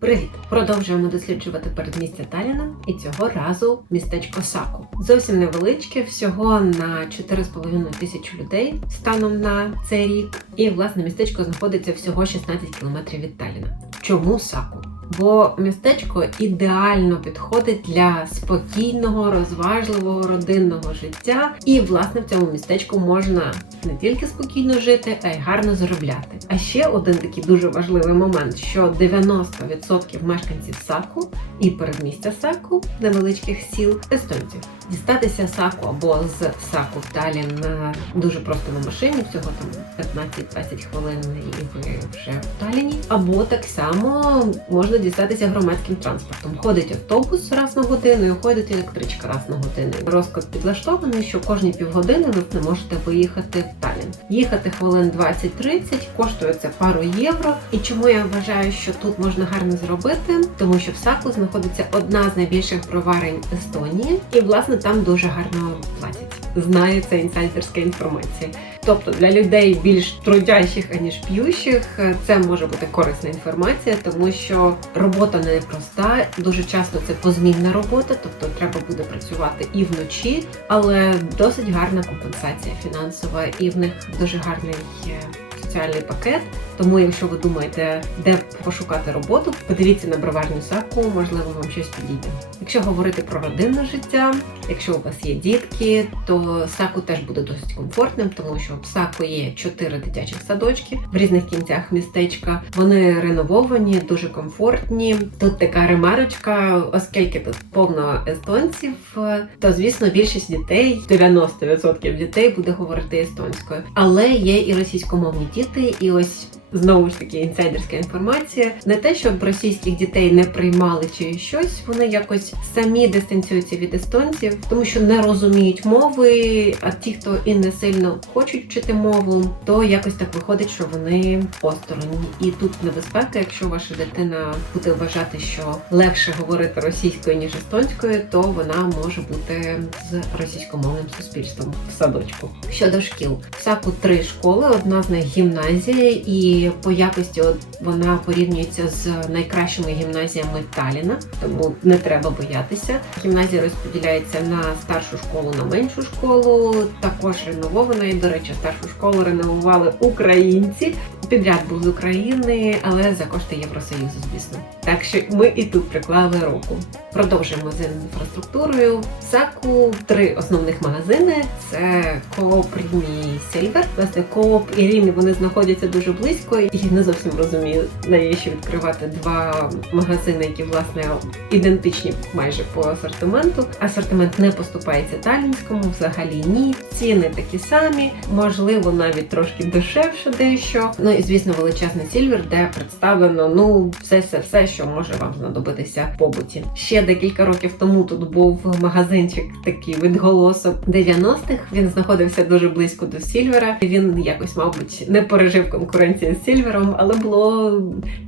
Привіт! Продовжуємо досліджувати передмістя Таліна і цього разу містечко Саку. Зовсім невеличке, всього на 4,5 тисячі людей станом на цей рік. І власне містечко знаходиться всього 16 кілометрів від Таліна. Чому Саку? Бо містечко ідеально підходить для спокійного, розважливого родинного життя, і власне в цьому містечку можна не тільки спокійно жити, а й гарно заробляти. А ще один такий дуже важливий момент: що 90% мешканців Саку і передмістя Саку, невеличких сіл, естонців. Дістатися Саку або з Саку в Талін дуже просто на машині, всього там 15-20 хвилин, і ви вже в Таліні. Або так само можна дістатися громадським транспортом. Ходить автобус раз на годину, і ходить електричка раз на годину. Розклад підлаштований, що кожні півгодини ви не можете виїхати в Талін. Їхати хвилин 20-30, коштує це пару євро. І чому я вважаю, що тут можна гарно зробити? Тому що в Саку знаходиться одна з найбільших броварень Естонії, і власне там дуже гарно платять. Знаю, це інсайдерська інформація. Тобто для людей більш трудящих аніж п'ющих це може бути корисна інформація, тому що робота не проста. Дуже часто це позмінна робота, тобто треба буде працювати і вночі, але досить гарна компенсація фінансова, і в них дуже гарний е, соціальний пакет. Тому, якщо ви думаєте, де пошукати роботу, подивіться на броварню саку, можливо, вам щось підійде. Якщо говорити про родинне життя, якщо у вас є дітки, то саку теж буде досить комфортним, тому що в саку є чотири дитячих садочки в різних кінцях містечка. Вони ренововані, дуже комфортні. Тут така ремарочка, оскільки тут повно естонців, то звісно більшість дітей, 90% дітей буде говорити естонською, але є і російськомовні діти, і ось. Знову ж таки, інсайдерська інформація. Не те, щоб російських дітей не приймали чи щось, вони якось самі дистанціюються від естонців, тому що не розуміють мови. А ті, хто і не сильно хочуть вчити мову, то якось так виходить, що вони посторонні. І тут небезпека, якщо ваша дитина буде вважати, що легше говорити російською ніж естонською, то вона може бути з російськомовним суспільством в садочку. Щодо шкіл, в САКу три школи, одна з них гімназія і по якості от вона порівнюється з найкращими гімназіями Таліна, тому не треба боятися. Гімназія розподіляється на старшу школу, на меншу школу. Також реновована. І, до речі, старшу школу реновували українці. Підряд був з України, але за кошти Євросоюзу, звісно. Так що ми і тут приклали руку. Продовжуємо з інфраструктурою. В Саку три основних магазини: це Coop Rimi Silver. Власне, Coop і Rimi вони знаходяться дуже близько, і не зовсім розумію, навіщо відкривати два магазини, які власне ідентичні майже по асортименту. Асортимент не поступається талінському, взагалі ні. Ціни такі самі, можливо, навіть трошки дешевше дещо. Ну і звісно, величезний сільвер, де представлено ну все, все, все, що може вам знадобитися в побуті. Ще декілька років тому тут був магазинчик, такий відголосок 90-х. Він знаходився дуже близько до Сільвера. Він якось, мабуть, не пережив конкуренцію з Сільвером, але було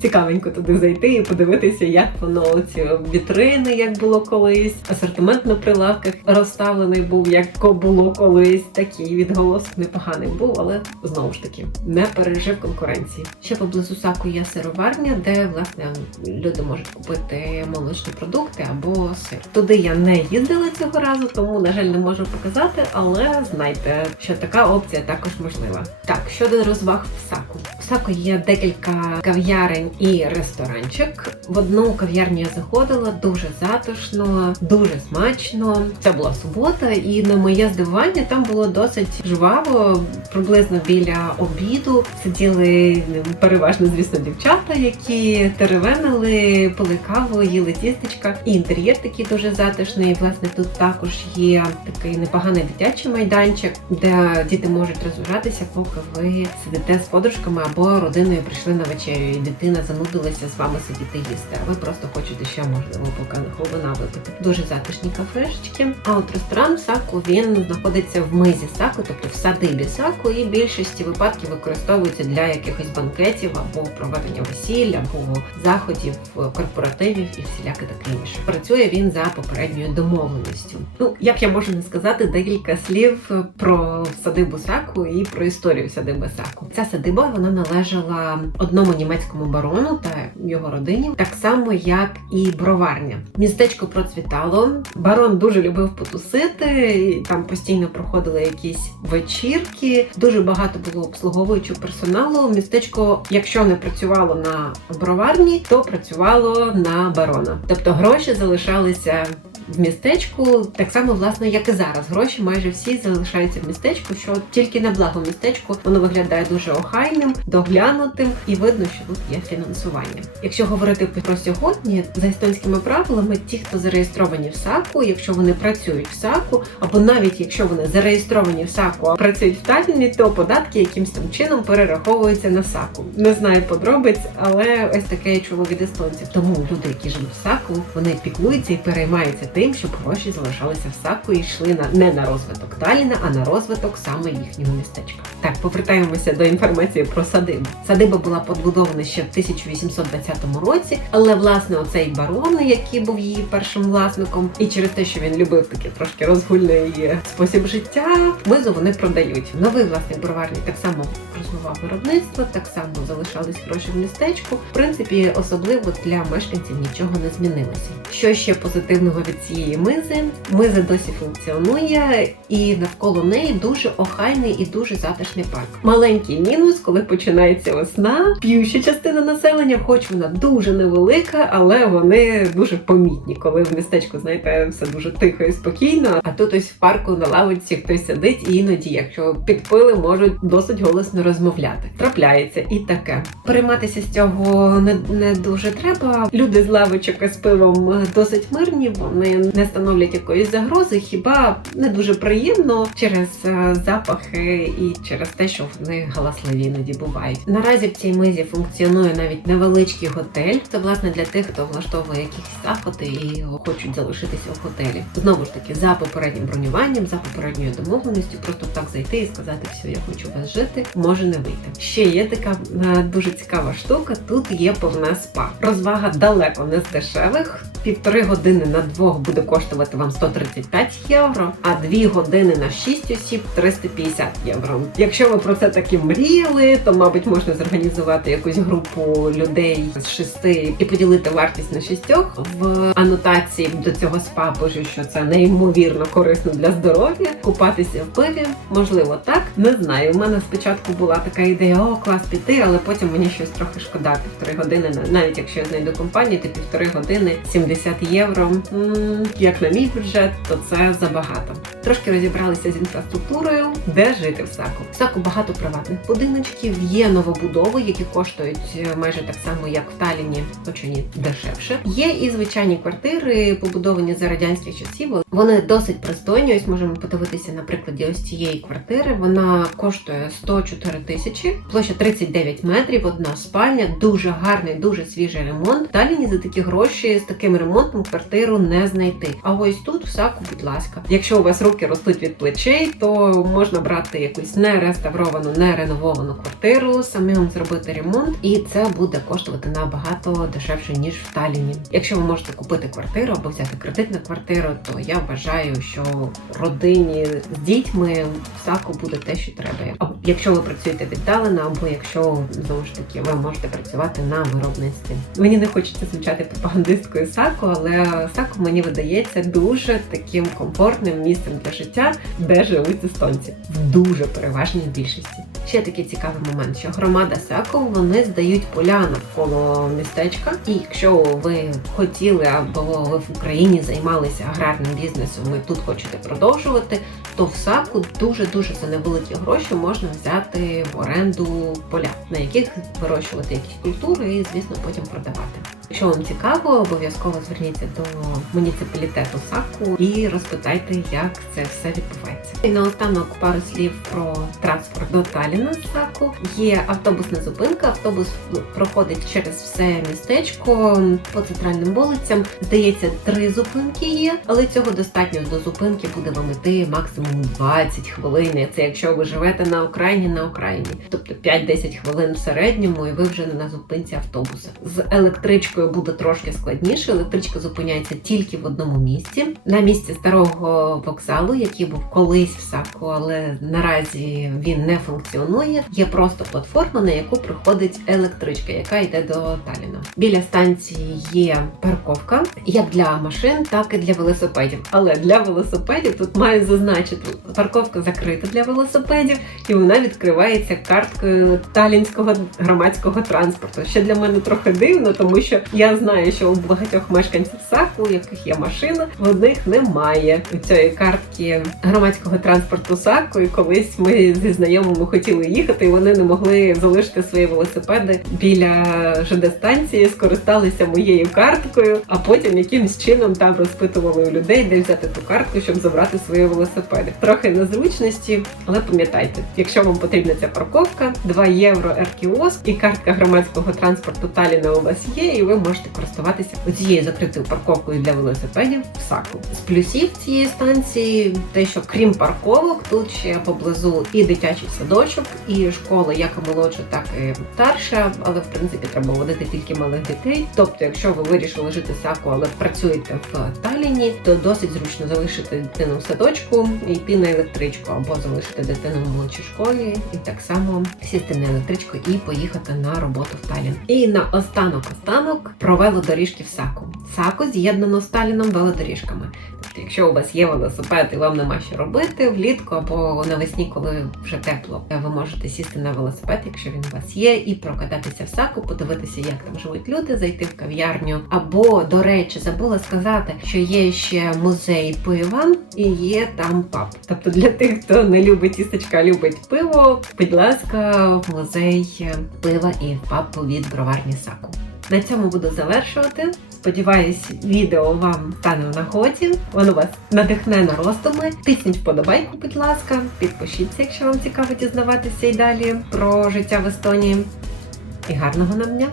цікавенько туди зайти і подивитися, як воно ці вітрини, як було колись. Асортимент на прилавках розставлений був, як було колись. Такий відголосок непоганий був, але знову ж таки не пережив конкуренції. Ще поблизу Саку є сироварня, де власне люди можуть купити молочні продукти або сир. Туди я не їздила цього разу, тому на жаль не можу показати, але знайте, що така опція також можлива. Так, щодо розваг в Саку. Є декілька кав'ярень і ресторанчик. В одну кав'ярню я заходила дуже затишно, дуже смачно. Це була субота, і на моє здивування там було досить жваво. Приблизно біля обіду сиділи переважно, звісно, дівчата, які теревенили, пили каву, їли тістечка. І інтер'єр такий дуже затишний. Власне, тут також є такий непоганий дитячий майданчик, де діти можуть розважатися, поки ви сидите з подружками або родиною прийшли на вечерю, і дитина занудилася з вами сидіти їсти. А ви просто хочете ще можливо, вина випити. Дуже затишні кафешечки. А от ресторан Саку він знаходиться в мизі Саку, тобто в садибі Саку, і більшості випадків використовується для якихось банкетів або проведення весіль, або заходів, корпоративів і всіляке таке інше. Працює він за попередньою домовленістю. Ну як я можу не сказати декілька слів про садибу Саку і про історію садиби Саку. Ця садиба вона належала одному німецькому барону та його родині, так само як і броварня. Містечко процвітало. Барон дуже любив потусити. і Там постійно проходили якісь вечірки. Дуже багато було обслуговуючого персоналу. Містечко, якщо не працювало на броварні, то працювало на барона. Тобто гроші залишалися в містечку, так само власне, як і зараз. Гроші майже всі залишаються в містечку, що тільки на благо містечку воно виглядає дуже охайним, доглянутим і видно, що тут є фінансування. Якщо говорити про сьогодні, за естонськими правилами, ті, хто зареєстровані в САКу, якщо вони працюють в САКу, або навіть якщо вони зареєстровані в САКу, а працюють в Талліні, то податки якимсь там чином перераховуються на САКу. Не знаю подробиць, але ось таке я чула від естонців. Тому люди, які живуть в САКу, вони піклуються і переймаються тим, щоб гроші залишалися в САКу і йшли на не на розвиток Таліна, а на розвиток саме їхнього містечка. Так, повертаємося до інформації про садибу. Садиба була побудована ще в 1820 році, але власне оцей барон, який був її першим власником, і через те, що він любив такий трошки розгульний спосіб життя, мизу вони продають. Новий власник броварні так само розвивав виробництво, так само залишались гроші в містечку. В принципі, особливо для мешканців нічого не змінилося. Що ще позитивного від цієї мизи? Миза досі функціонує, і навколо неї дуже охайний і дуже затишний парк. Маленький мінус, коли починається весна, п'юща частина населення, хоч вона дуже невелика, але вони дуже помітні, коли в містечку, знаєте, все дуже тихо і спокійно. А тут ось в парку на лавочці хтось сидить, і іноді, якщо підпили, можуть досить голосно розмовляти. Трапляється і таке. Перейматися з цього не, не дуже треба. Люди з лавочок з пивом досить мирні, вони не становлять якоїсь загрози, хіба не дуже приємно через е, запахи і через те, що вони галасливі іноді бувають. Наразі в цій мизі функціонує навіть невеличкий готель. Це власне для тих, хто влаштовує якісь заходи і хочуть залишитися в готелі. Знову ж таки, за попереднім бронюванням, за попередньою домовленістю, просто так зайти і сказати, все, я хочу вас жити, може не вийти. Ще є така е, дуже цікава штука. Тут є повна спа. Розвага далеко не з дешевих. Півтори години на двох буде коштувати вам 135 євро, а дві години на 6 осіб 350 євро. Якщо ви про це таки мріяли, то мабуть можна зорганізувати якусь групу людей з шести і поділити вартість на шістьох. В анотації до цього спа пише, що це неймовірно корисно для здоров'я. Купатися в пиві, можливо, так не знаю. У мене спочатку була така ідея, о, клас піти, але потім мені щось трохи шкода. Півтори години, навіть якщо я знайду компанію, то півтори години 70 євро. М, Як на мій бюджет, то це забагато. Трошки розібралися з інфраструктурою, де жити в Саку. В Саку багато приватних будиночків, є новобудови, які коштують е, майже так само, як в Таліні, хоча ні дешевше. Є і звичайні квартири, побудовані за радянських часів. Вони досить пристойні. Ось можемо подивитися на прикладі ось цієї квартири. Вона коштує 104 тисячі, площа 39 метрів, одна спальня, дуже гарний, дуже свіжий ремонт. В Таліні за такі гроші з таким ремонтом квартиру не знайти. А ось тут в Саку, будь ласка, якщо у вас руки ростуть від плечей, то можна брати якусь не реставровану, не ренововану квартиру, самим зробити ремонт, і це буде коштувати набагато дешевше ніж в Таліні. Якщо ви можете купити квартиру або взяти кредит на квартиру, то я вважаю, що родині з дітьми в Саку буде те, що треба. Або якщо ви працюєте віддалено, або якщо знову ж таки ви можете працювати на виробництві. Мені не хочеться звучати пропагандисткою Саку, але Саку мені видається дуже таким комфортним місцем для життя, де живуть естонці в дуже переважній більшості. Ще такий цікавий момент, що громада Саку вони здають поля навколо містечка. І якщо ви хотіли або ви в Україні займалися аграрним бізнесом, і тут хочете продовжувати, то в Саку дуже дуже за невеликі гроші можна взяти в оренду поля, на яких вирощувати якісь культури і, звісно, потім продавати. Якщо вам цікаво, обов'язково зверніться до муніципалітету Саку і розпитайте, як це все відбувається. І наостанок пару слів про транспорт до Таліна з Саку. Є автобусна зупинка. Автобус проходить через все містечко по центральним вулицям. Здається, три зупинки є, але цього достатньо до зупинки буде вам іти максимум 20 хвилин. Це якщо ви живете на окраїні на окраїні, тобто 5-10 хвилин в середньому, і ви вже на зупинці автобуса з електричкою буде трошки складніше. Електричка зупиняється тільки в одному місці на місці старого вокзалу, який був колись в Саку, але наразі він не функціонує. Є просто платформа, на яку приходить електричка, яка йде до Таліна. Біля станції є парковка як для машин, так і для велосипедів. Але для велосипедів тут маю зазначити, парковка закрита для велосипедів, і вона відкривається карткою талінського громадського транспорту. Що для мене трохи дивно, тому що я знаю, що у багатьох мешканців Саку, у яких є машина, в одних немає цієї картки громадського транспорту Саку. І колись ми зі знайомими хотіли їхати, і вони не могли залишити свої велосипеди біля ЖД станції, скористалися моєю карткою, а потім якимсь чином там розпитували у людей, де взяти ту картку, щоб забрати свої велосипеди. Трохи незручності, але пам'ятайте, якщо вам потрібна ця парковка, 2 євро РКОС і картка громадського транспорту Таліна у вас є, і ви можете користуватися цією закритою парковкою для велосипедів в Саку. З плюсів цієї станції те, що крім парковок, тут ще поблизу і дитячий садочок, і школа, як і молодша, так і старша, але в принципі треба водити тільки малих дітей. Тобто, якщо ви вирішили жити в Саку, але працюєте в Таліні, то досить зручно залишити дитину в садочку і йти на електричку, або залишити дитину в молодшій школі, і так само сісти на електричку і поїхати на роботу в Талін. І на останок останок про велодоріжки в Саку. Саку з'єднано з Таліном велодоріжками. Тобто, якщо у вас є велосипед і вам нема що робити влітку або навесні, коли вже тепло, ви можете сісти на велосипед, якщо він у вас є, і прокататися в саку, подивитися, як там живуть люди, зайти в кав'ярню. Або, до речі, забула сказати, що є ще музей пива і є там паб. Тобто для тих, хто не любить тістечка, а любить пиво, будь ласка, музей пива і паб від броварні саку. На цьому буду завершувати. Сподіваюсь, відео вам стане в нагоді. Воно вас надихне на роздуми. Тисніть вподобайку, будь ласка, підпишіться, якщо вам цікаво дізнаватися і далі про життя в Естонії. І гарного нам дня!